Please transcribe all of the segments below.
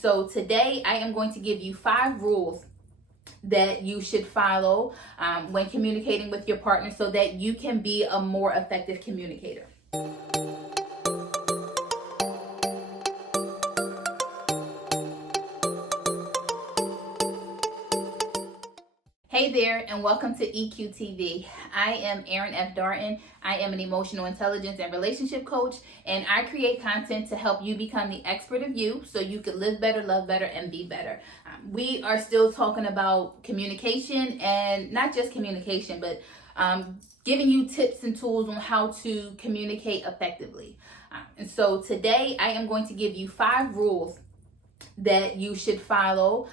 So today I am going to give you 5 rules that you should follow when communicating with your partner so that you can be a more effective communicator. Hey there, and welcome to EQTV. I am Erin F. Darton. I am an emotional intelligence and relationship coach, and I create content to help you become the expert of you so you can live better, love better, and be better. We are still talking about communication, and not just communication, but giving you tips and tools on how to communicate effectively. And so today I am going to give you 5 rules that you should follow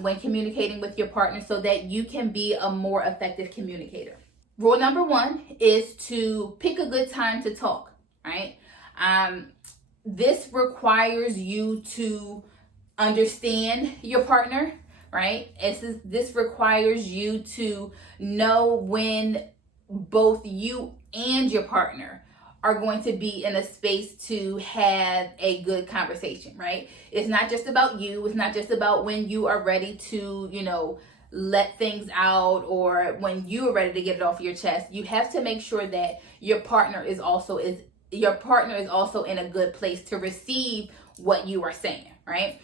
when communicating with your partner so that you can be a more effective communicator. Rule number 1 is to pick a good time to talk, right? This requires you to understand your partner, right? This requires you to know when both you and your partner are going to be in a space to have a good conversation, right? It's not just about you. It's not just about when you are ready to, let things out or when you are ready to get it off your chest. You have to make sure that your partner is also in a good place to receive what you are saying, right?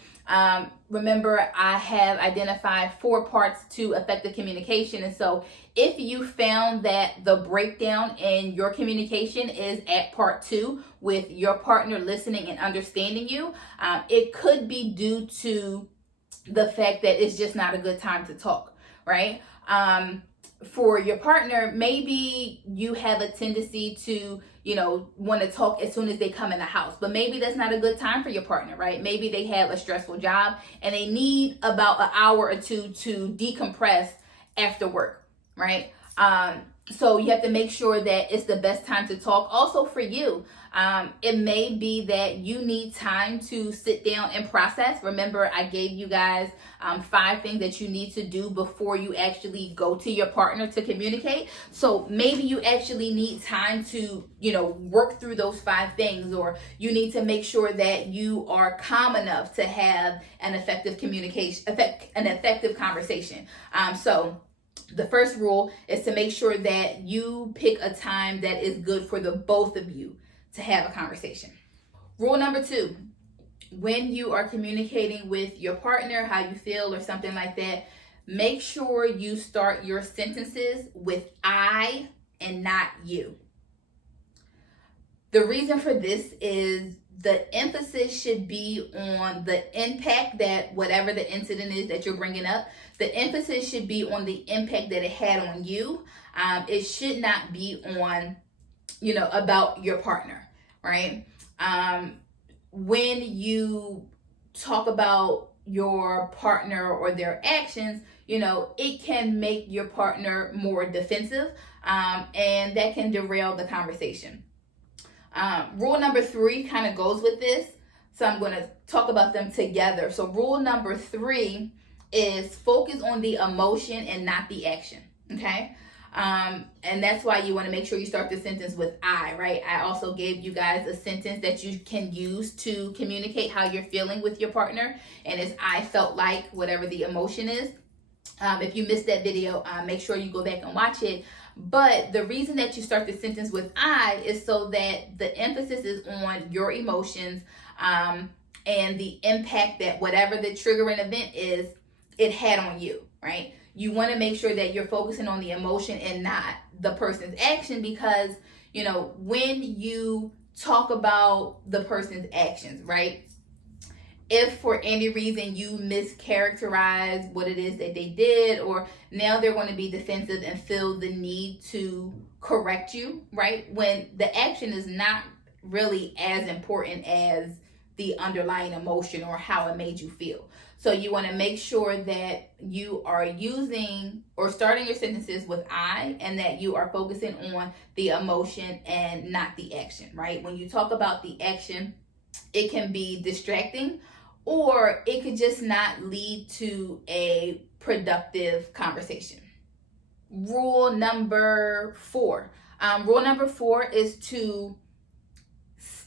Remember, I have identified 4 parts to effective communication. And so if you found that the breakdown in your communication is at part 2 with your partner listening and understanding you, it could be due to the fact that it's just not a good time to talk, right? For your partner, maybe you have a tendency to, want to talk as soon as they come in the house, but maybe that's not a good time for your partner, right? Maybe they have a stressful job and they need about an hour or 2 to decompress after work, right? So you have to make sure that it's the best time to talk. Also for you, it may be that you need time to sit down and process. Remember, I gave you guys 5 things that you need to do before you actually go to your partner to communicate. So maybe you actually need time to, work through those 5 things, or you need to make sure that you are calm enough to have an effective conversation. So the first rule is to make sure that you pick a time that is good for the both of you to have a conversation. Rule number 2, when you are communicating with your partner, how you feel or something like that, make sure you start your sentences with I and not you. The reason for this is the emphasis should be on the impact that whatever the incident is that you're bringing up, the emphasis should be on the impact that it had on you. It should not be on, about your partner, right? When you talk about your partner or their actions, it can make your partner more defensive, and that can derail the conversation. Rule number 3 kind of goes with this, so I'm going to talk about them together. So rule number 3 is focus on the emotion and not the action, okay? And that's why you want to make sure you start the sentence with I, right? I also gave you guys a sentence that you can use to communicate how you're feeling with your partner, and it's I felt like, whatever the emotion is. If you missed that video, make sure you go back and watch it. But the reason that you start the sentence with I is so that the emphasis is on your emotions, and the impact that whatever the triggering event is, it had on you, right? You want to make sure that you're focusing on the emotion and not the person's action, because, when you talk about the person's actions, right? If for any reason you mischaracterize what it is that they did, or now they're going to be defensive and feel the need to correct you, right? When the action is not really as important as the underlying emotion or how it made you feel. So you want to make sure that you are using or starting your sentences with I, and that you are focusing on the emotion and not the action, right? When you talk about the action, it can be distracting, or it could just not lead to a productive conversation. Rule number 4. Rule number 4 is to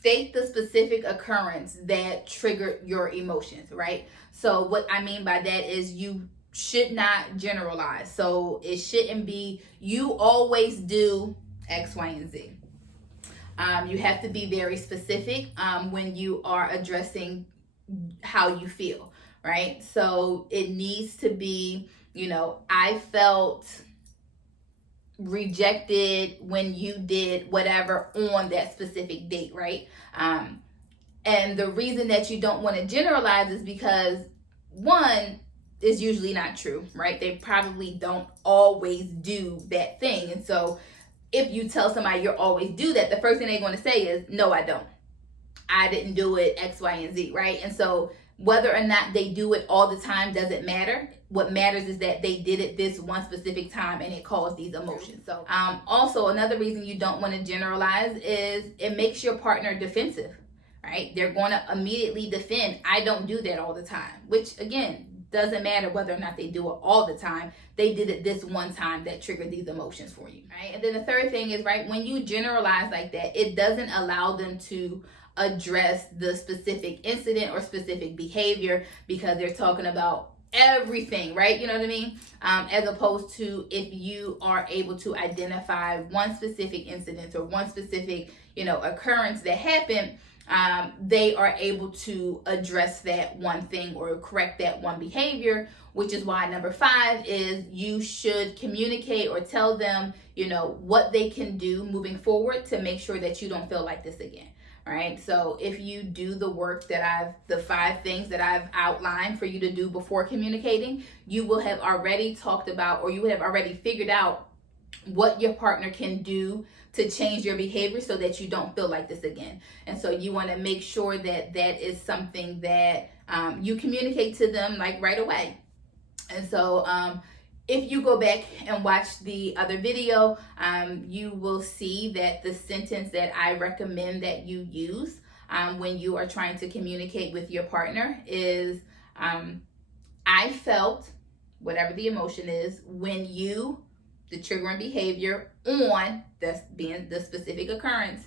state the specific occurrence that triggered your emotions, right? So what I mean by that is you should not generalize. So it shouldn't be you always do X, Y, and Z. You have to be very specific when you are addressing how you feel, right? So it needs to be, I felt rejected when you did whatever on that specific date, right? And the reason that you don't want to generalize is because one is usually not true, right? They probably don't always do that thing. And so if you tell somebody you always do that, the first thing they're going to say is, no, I don't. I didn't do it X, Y, and Z, right? And so whether or not they do it all the time doesn't matter. What matters is that they did it this one specific time and it caused these emotions. So also another reason you don't want to generalize is it makes your partner defensive, right? They're going to immediately defend, I don't do that all the time, which again, doesn't matter whether or not they do it all the time. They did it this one time that triggered these emotions for you, right? And then the third thing is, right, when you generalize like that, it doesn't allow them to address the specific incident or specific behavior because they're talking about everything, right? You know what I mean? As opposed to if you are able to identify one specific incident or one specific, occurrence that happened, they are able to address that one thing or correct that one behavior, which is why number 5 is you should communicate or tell them, what they can do moving forward to make sure that you don't feel like this again. Right. So if you do the work that the 5 things that I've outlined for you to do before communicating, you will have already talked about, or you have already figured out what your partner can do to change your behavior so that you don't feel like this again. And so you want to make sure that that is something that you communicate to them like right away. And so if you go back and watch the other video, you will see that the sentence that I recommend that you use when you are trying to communicate with your partner is, I felt, whatever the emotion is, when you, the triggering behavior on, that's being the specific occurrence,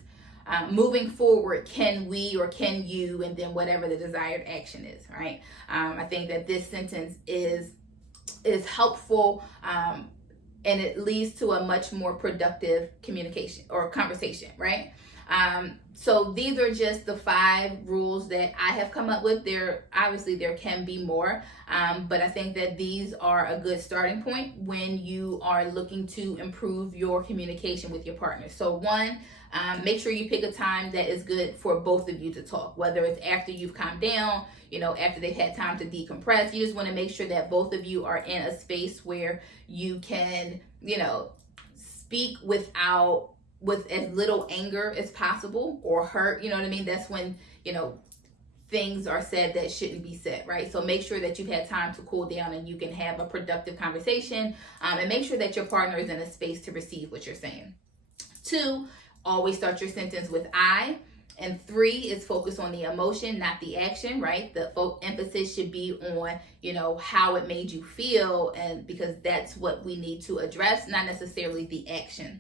moving forward, can we or can you, and then whatever the desired action is, right? I think that this sentence is helpful and it leads to a much more productive communication or conversation, right? So these are just the 5 rules that I have come up with. There can be more, but I think that these are a good starting point when you are looking to improve your communication with your partner. So 1, make sure you pick a time that is good for both of you to talk, whether it's after you've calmed down, after they've had time to decompress. You just want to make sure that both of you are in a space where you can, speak with as little anger as possible or hurt. You know what I mean? That's when, things are said that shouldn't be said, right? So make sure that you've had time to cool down and you can have a productive conversation, and make sure that your partner is in a space to receive what you're saying. 2, always start your sentence with I. And 3 is focus on the emotion, not the action, right? The emphasis should be on, how it made you feel, and because that's what we need to address, not necessarily the action.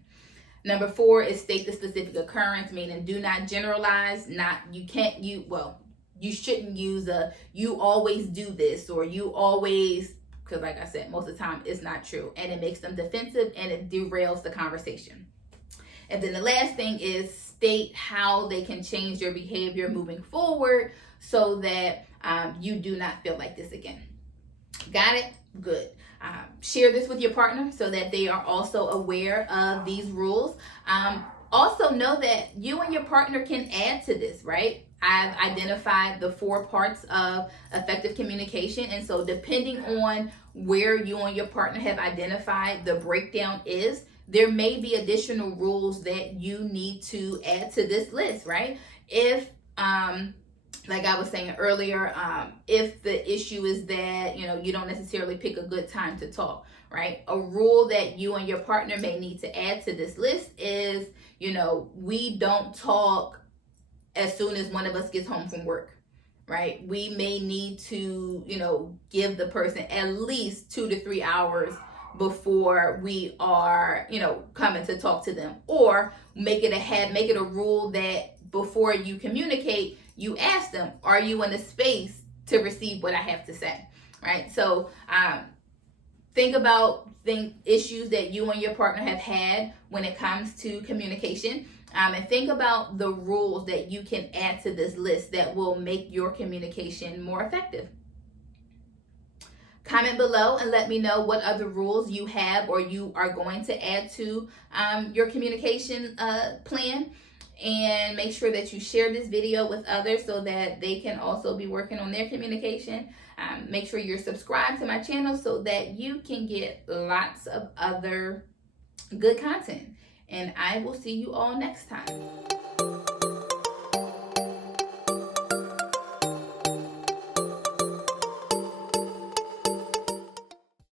Number 4 is state the specific occurrence, meaning do not generalize. You shouldn't use you always do this, or you always, because like I said, most of the time it's not true, and it makes them defensive and it derails the conversation. And then the last thing is state how they can change your behavior moving forward so that you do not feel like this again. Got it? Good. Share this with your partner so that they are also aware of these rules. Also know that you and your partner can add to this, right? I've identified the 4 parts of effective communication. And so depending on where you and your partner have identified the breakdown is, there may be additional rules that you need to add to this list, right? If, like I was saying earlier, if the issue is that, you don't necessarily pick a good time to talk, right? A rule that you and your partner may need to add to this list is, we don't talk as soon as one of us gets home from work, right? We may need to, give the person at least 2 to 3 hours before we are, coming to talk to them, or make it a rule that before you communicate, you ask them, are you in a space to receive what I have to say? Right? So think about issues that you and your partner have had when it comes to communication. And think about the rules that you can add to this list that will make your communication more effective. Comment below and let me know what other rules you have or you are going to add to your communication plan. And make sure that you share this video with others so that they can also be working on their communication. Make sure you're subscribed to my channel so that you can get lots of other good content. And I will see you all next time.